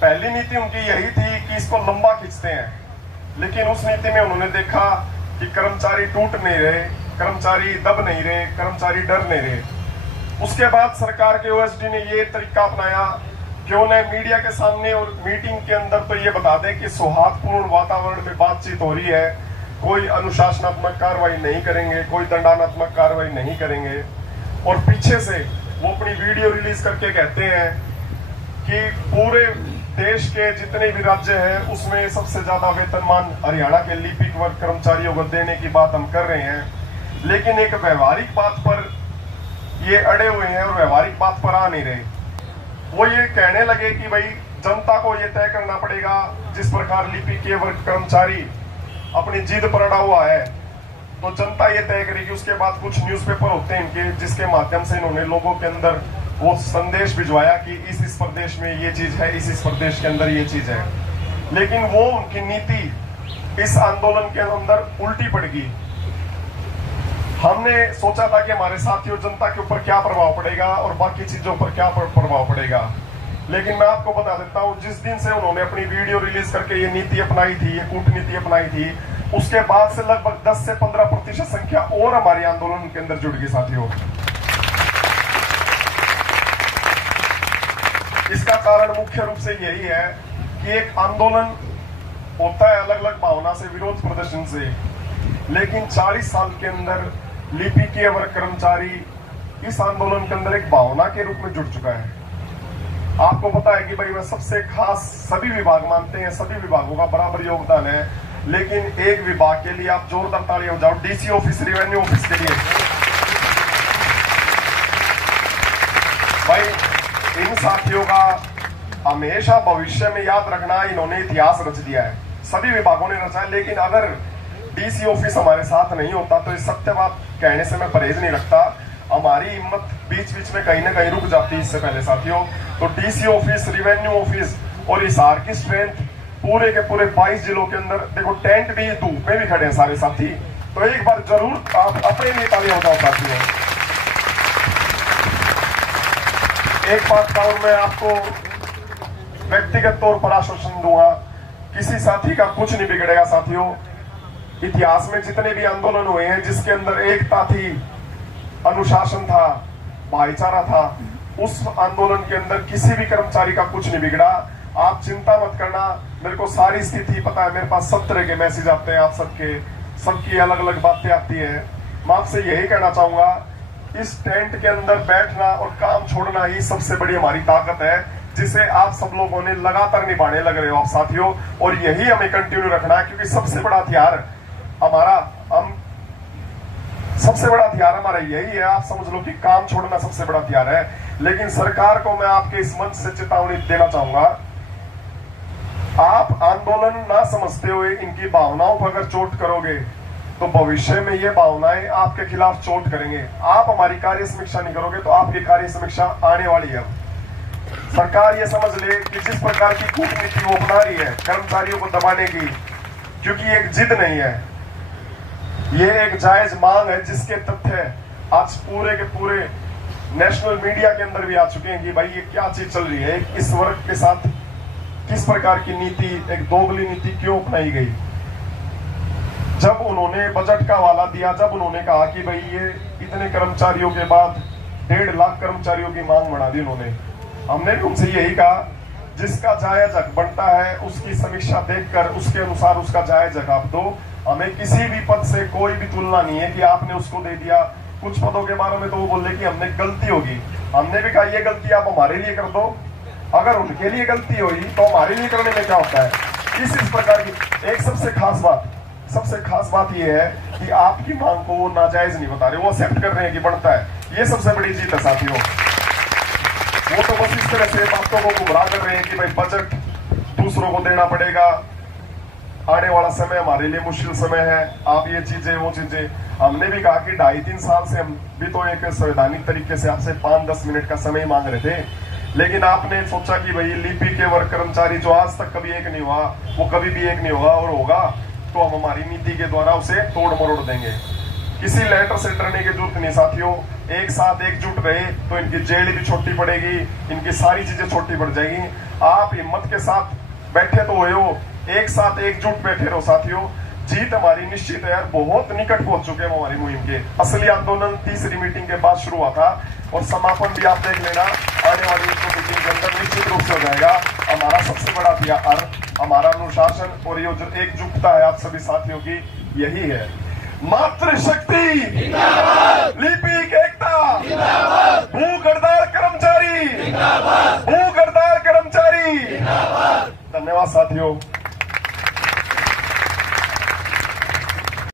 पहली नीति उनकी यही थी कि इसको लंबा खींचते हैं, लेकिन उस नीति में उन्होंने देखा कि कर्मचारी टूट नहीं रहे, कर्मचारी दब नहीं रहे, कर्मचारी डर नहीं रहे। उसके बाद सरकार के ओएसडी ने ये तरीका अपनाया कि उन्हें मीडिया के सामने और मीटिंग के अंदर तो ये बता दें कि सौहार्दपूर्ण वातावरण में बातचीत हो रही है, कोई अनुशासनात्मक कार्रवाई नहीं करेंगे, कोई दंडात्मक कार्रवाई नहीं करेंगे, और पीछे से वो अपनी वीडियो रिलीज करके कहते हैं कि पूरे देश के जितने भी राज्य हैं उसमें सबसे ज्यादा वेतनमान हरियाणा के लिपिक वर्ग कर्मचारियों को देने की बात हम कर रहे हैं। लेकिन एक व्यवहारिक बात पर ये अड़े हुए हैं और व्यवहारिक बात पर आ नहीं रहे। वो ये कहने लगे कि भाई जनता को ये तय करना पड़ेगा, जिस प्रकार लिपिक के वर्ग कर्मचारी अपनी जिद पर अड़ा हुआ है तो जनता ये तय करेगी। उसके बाद कुछ न्यूज़पेपर होते हैं इनके, जिसके माध्यम से इन्होंने लोगों के अंदर वो संदेश भिजवाया कि इस प्रदेश में ये चीज है, इस प्रदेश के अंदर ये चीज है। लेकिन वो उनकी नीति इस आंदोलन के अंदर उल्टी पड़ गई। हमने सोचा था कि हमारे साथियों जनता के ऊपर क्या प्रभाव पड़ेगा और बाकी चीजों पर क्या प्रभाव पड़ेगा, लेकिन मैं आपको बता देता हूं, जिस दिन से उन्होंने अपनी वीडियो रिलीज करके ये नीति अपनाई थी, ये कूटनीति अपनाई थी, उसके बाद से लगभग 10 से 15% संख्या और हमारे आंदोलन के अंदर जुड़ गई साथियों। इसका कारण मुख्य रूप से यही है कि एक आंदोलन होता है अलग अलग भावना से, विरोध प्रदर्शन से, लेकिन 40 साल के अंदर लिपिकीय वर्ग कर्मचारी इस आंदोलन के अंदर एक भावना के रूप में जुड़ चुका है। आपको पता है कि भाई वह सबसे खास सभी विभाग मानते हैं, सभी विभागों का बराबर योगदान है, लेकिन एक विभाग के लिए आप जोरदार तालियां बजाओ, डीसी ऑफिस, रेवेन्यू ऑफिस के लिए। भाई इन साथियों का हमेशा भविष्य में याद रखना, इन्होंने इतिहास रच दिया है, सभी विभागों ने रचा है। लेकिन अगर डीसी ऑफिस हमारे साथ नहीं होता तो इस सत्य बात कहने से मैं परहेज नहीं रखता, हमारी हिम्मत बीच बीच में कहीं ना कहीं रुक जाती है। इससे पहले साथियों तो डीसी ऑफिस, रेवेन्यू ऑफिस और हिसार की स्ट्रेंथ पूरे के पूरे 22 जिलों के अंदर, देखो टेंट भी धूप में भी खड़े हैं सारे साथी, तो एक बार जरूर आप अपने लिए तालियां बजाओ साथियों। एक बात का और मैं आपको व्यक्तिगत तौर पर आश्वासन दूंगा, किसी साथी का कुछ नहीं बिगड़ेगा साथियों। इतिहास में जितने भी आंदोलन हुए हैं जिसके अंदर एकता थी, अनुशासन था, भाईचारा था, उस आंदोलन के अंदर किसी भी कर्मचारी का कुछ नहीं बिगड़ा। आप चिंता मत करना, मेरे को सारी स्थिति पता है, मेरे पास सब तरह के मैसेज आते हैं आप सबकी अलग अलग बातें आती है। मैं आपसे यही कहना चाहूंगा, इस टेंट के अंदर बैठना और काम छोड़ना ही सबसे बड़ी हमारी ताकत है, जिसे आप सब लोगों ने लगातार निभाने लग रहे हो आप साथियों, और यही हमें कंटिन्यू रखना है, क्योंकि सबसे बड़ा हथियार हमारा यही है। आप समझ लो कि काम छोड़ना सबसे बड़ा हथियार है। लेकिन सरकार को मैं आपके इस मंच से चेतावनी देना चाहूंगा, आप आंदोलन ना समझते हुए इनकी भावनाओं पर अगर चोट करोगे तो भविष्य में ये भावनाएं आपके खिलाफ चोट करेंगे। आप हमारी कार्य समीक्षा नहीं करोगे तो आपकी कार्य समीक्षा आने वाली है। सरकार ये समझ ले कि जिस प्रकार की कूटनीति वो अपना रही है कर्मचारियों को दबाने की, क्योंकि एक जिद नहीं है, ये एक जायज मांग है, जिसके तथ्य आज पूरे के पूरे नेशनल मीडिया के अंदर भी आ चुके हैं कि भाई ये क्या चीज चल रही है, इस वर्ग के साथ किस प्रकार की नीति, एक दोगली नीति क्यों अपनाई गई। जब उन्होंने बजट का हवाला दिया, जब उन्होंने कहा कि भाई ये इतने कर्मचारियों के बाद 1.5 लाख कर्मचारियों की मांग बढ़ा दी उन्होंने, हमने भी उनसे यही कहा, जिसका जायज हक बनता है उसकी समीक्षा देखकर उसके अनुसार उसका जायज हक आप दो। हमें किसी भी पद से कोई भी तुलना नहीं है कि आपने उसको दे दिया। कुछ पदों के बारे में तो वो बोले कि हमने गलती होगी, हमने भी कहा ये गलती आप हमारे लिए कर दो, अगर उनके लिए गलती हुई तो हमारे लिए करने में क्या होता है। इस प्रकार की एक सबसे खास बात ये है कि आपकी मांग को वो नाजायज नहीं बता रहे, वो एक्सेप्ट कर रहे हैं कि बढ़ता है। ये सबसे बड़ी जीत है साथियों। वो तो बस इस तरह से बातों को गुमराह कर रहे हैं कि भाई बजट दूसरों को देना पड़ेगा, आने वाला समय हमारे लिए मुश्किल समय है, आप ये चीजें वो चीजें। हमने भी कहा कि 2.5-3 साल से हम भी तो एक संवैधानिक तरीके से आपसे 5-10 मिनट का समय मांग रहे थे, लेकिन आपने सोचा कि भाई लिपि के वर्ग कर्मचारी जो आज तक कभी एक नहीं हुआ वो कभी भी एक नहीं होगा, और होगा तो हम हमारी नीति के द्वारा उसे तोड़ मरोड़ देंगे। किसी लेटर से डरने की जरूरत नहीं साथियों, एक साथ एकजुट रहे तो इनकी जेल भी छोटी पड़ेगी, इनकी सारी चीजें छोटी पड़ जाएगी। आप हिम्मत के साथ बैठे तो हुए हो, एक साथ एकजुट बैठे रहो साथियों। जीत हमारी निश्चित है यार, बहुत निकट पहुंच चुके हैं हमारी मुहिम के। असली आंदोलन तीसरी मीटिंग के बाद शुरू हुआ था और समापन भी आप देख लेना आने वाली मीटिंग के अंदर निश्चित रूप से हो जाएगा। हमारा सबसे बड़ा हथियार हमारा अनुशासन और ये जो एकजुटता है आप सभी साथियों की, यही है। मातृशक्ति लिपिक एकता, भूख हड़ताल कर्मचारी, भूख हड़ताल कर्मचारी। धन्यवाद साथियों।